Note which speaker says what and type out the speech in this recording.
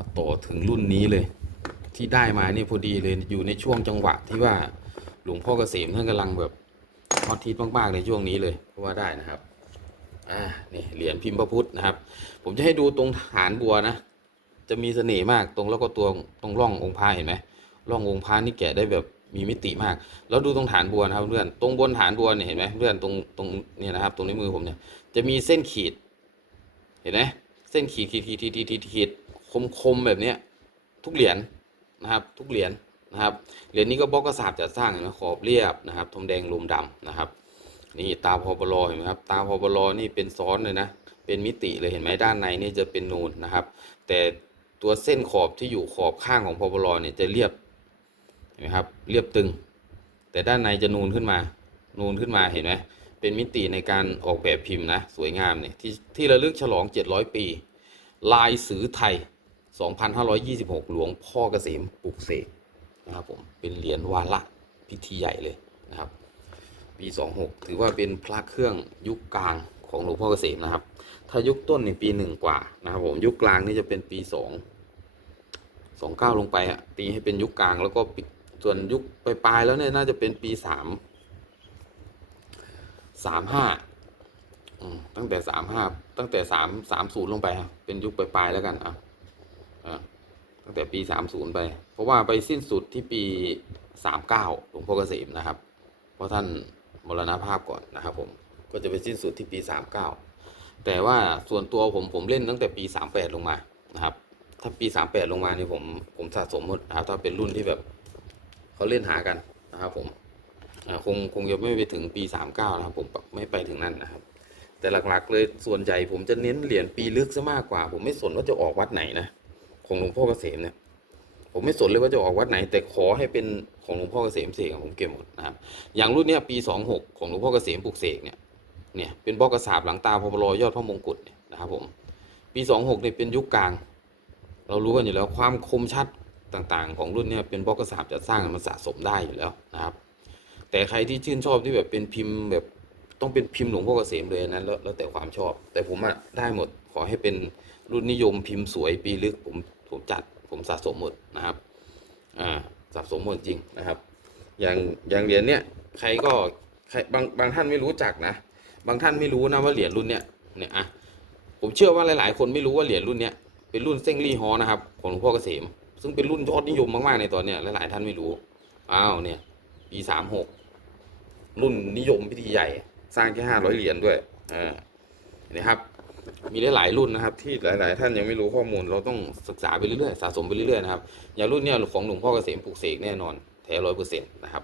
Speaker 1: มาต่อถึงรุ่นนี้เลย ที่ได้มานี่พอดีเลยอยู่ในช่วงจังหวะที่ว่าหลวงพ่อเกษมท่านกำลังแบบฮอตฮิตมากๆในช่วงนี้เลยก็ว่าได้นะครับอ่านี่เหรียญพิมพ์พระพุทธนะครับ ผมจะให้ดูตรงฐานบัวนะ จะมีเสน่ห์มากตรงแล้วก็ตัวตรงร่ององค์พระเห็นไหมร่ององค์พระนี่แกะได้แบบมีมิติมาก แล้วดูตรงฐานบัวนะครับเพื่อน ตรงบนฐานบัวเนี่ยเห็นไหมเพื่อนตรงตรงเนี่ยนะครับ ตรงนิ้วมือผมเนี่ยจะมีเส้นขีด เห็นไหมเส้นขีดขีดขีดขีดขีดขีดขีด คมๆแบบเนี้ยทุกเหรียญนะครับทุกเหรียญนะครับเหรียญนี้ก็บล็อกกระสาบจัดสร้างเห็นไหมขอบเรียบนะครับทองแดงลมดำนะครับ นี่ตาพอปลอเห็นไหมครับตาพอปลอนี่เป็นซ้อนเลยนะเป็นมิติเลยเห็นไหมด้านในนี่จะเป็นนูนนะครับ แต่ตัวเส้นขอบที่อยู่ขอบข้างของพอปลอเนี่ยจะเรียบเห็นไหมครับเรียบตึง แต่ด้านในจะนูนขึ้นมา นูนขึ้นมาเห็นไหมเป็นมิติในการออกแบบพิมพ์นะสวยงามเนี่ยที่ที่ระลึกฉลอง 700 ปี ลายสือไทย 2526 หลวงพ่อเกษมปลุกเสกนะครับผมเป็นเหรียญวาระพิธีใหญ่เลยนะครับ ปี 26 ถือว่าเป็นพระเครื่องยุคกลางของหลวงพ่อเกษมนะครับ ถ้ายุคต้นในปีหนึ่งกว่านะครับผมยุคกลางนี่จะเป็นปีสองสองเก้าลงไปอะตีให้เป็นยุคกลางแล้วก็ส่วนยุคปลายๆแล้วเนี่ยน่าจะเป็นปีสามสามห้าตั้งแต่สามห้าตั้งแต่สามสามศูนย์ลงไปเป็นยุคปลายๆแล้วกันอะ ตั้งแต่ปีสามศูนย์ไป เพราะว่าไปสิ้นสุดที่ปีสามเก้าหลวงพ่อเกษมนะครับ เพราะท่านมรณภาพก่อนนะครับผมก็จะไปสิ้นสุดที่ปี 39 แต่ว่าส่วนตัวผมผมเล่นตั้งแต่ปี 38 ลงมานะครับ ถ้าปี 38 ลงมานี่ผมผมสะสมหมดนะครับถ้าเป็นรุ่นที่แบบเขาเล่นหากันนะครับผมคงคงจะไม่ไปถึงปี 39 นะครับผมไม่ไปถึงนั่นนะครับ แต่หลักๆเลยส่วนใหญ่ผมจะเน้นเหรียญปีลึกซะมากกว่า ผมไม่สนว่าจะออกวัดไหนนะ ของหลวงพ่อเกษมเนี่ยผมไม่สนเลยว่าจะออกวัดไหน แต่ขอให้เป็นของหลวงพ่อเกษมเสกผมเก็บหมดนะครับอย่างรุ่นเนี้ยปี26ของหลวงพ่อเกษมปลุกเสกเนี่ยเนี่ยเป็นบอกกระสาบหลังตาพบลอยอดพระมงกุฎเนี่ยนะครับผมปี26เนี่ยเป็นยุคกลาง เรารู้กันอยู่แล้วความคมชัดต่างๆ ของรุ่นเนี่ยเป็นบอกกระสาบจะสร้างมันสะสมได้อยู่แล้วนะครับ แต่ใครที่ชื่นชอบที่แบบเป็นพิมพ์แบบต้องเป็นพิมพ์หลวงพ่อเกษมเลยนะแล้วแล้วแต่ความชอบ แต่ผมอะได้หมดขอให้เป็นรุ่นนิยมพิมพ์สวยปีลึกผม ผมจัดผมสะสมหมดนะครับอ่าสะสมหมดจริงนะครับ อย่างอย่างเหรียญเนี้ยใครก็ใครบางบางท่านไม่รู้จักนะ บางท่านไม่รู้นะว่าเหรียญรุ่นเนี้ยเนี่ยอะผมเชื่อว่าหลาย ๆ คนไม่รู้ว่าเหรียญรุ่นเนี้ยเป็นรุ่นเส้งลี่ฮอนะครับของหลวงพ่อเกษม ซึ่งเป็นรุ่นยอดนิยมมาก ๆ ในตอนเนี้ยหลาย ๆ ท่านไม่รู้อ้าวเนี่ยปีสามหกรุ่นนิยมพิธีใหญ่ สร้างแค่ห้าร้อยเหรียญด้วยอ่านะครับ มีได้หลายรุ่นนะครับ ที่หลาย ๆ ท่านยังไม่รู้ข้อมูล เราต้องศึกษาไปเรื่อย ๆ สะสมไปเรื่อย ๆ นะครับ อย่างรุ่นเนี้ยของหลวงพ่อเกษมปลูกเสกแน่นอน แท้ร้อยเปอร์เซ็นต์นะครับ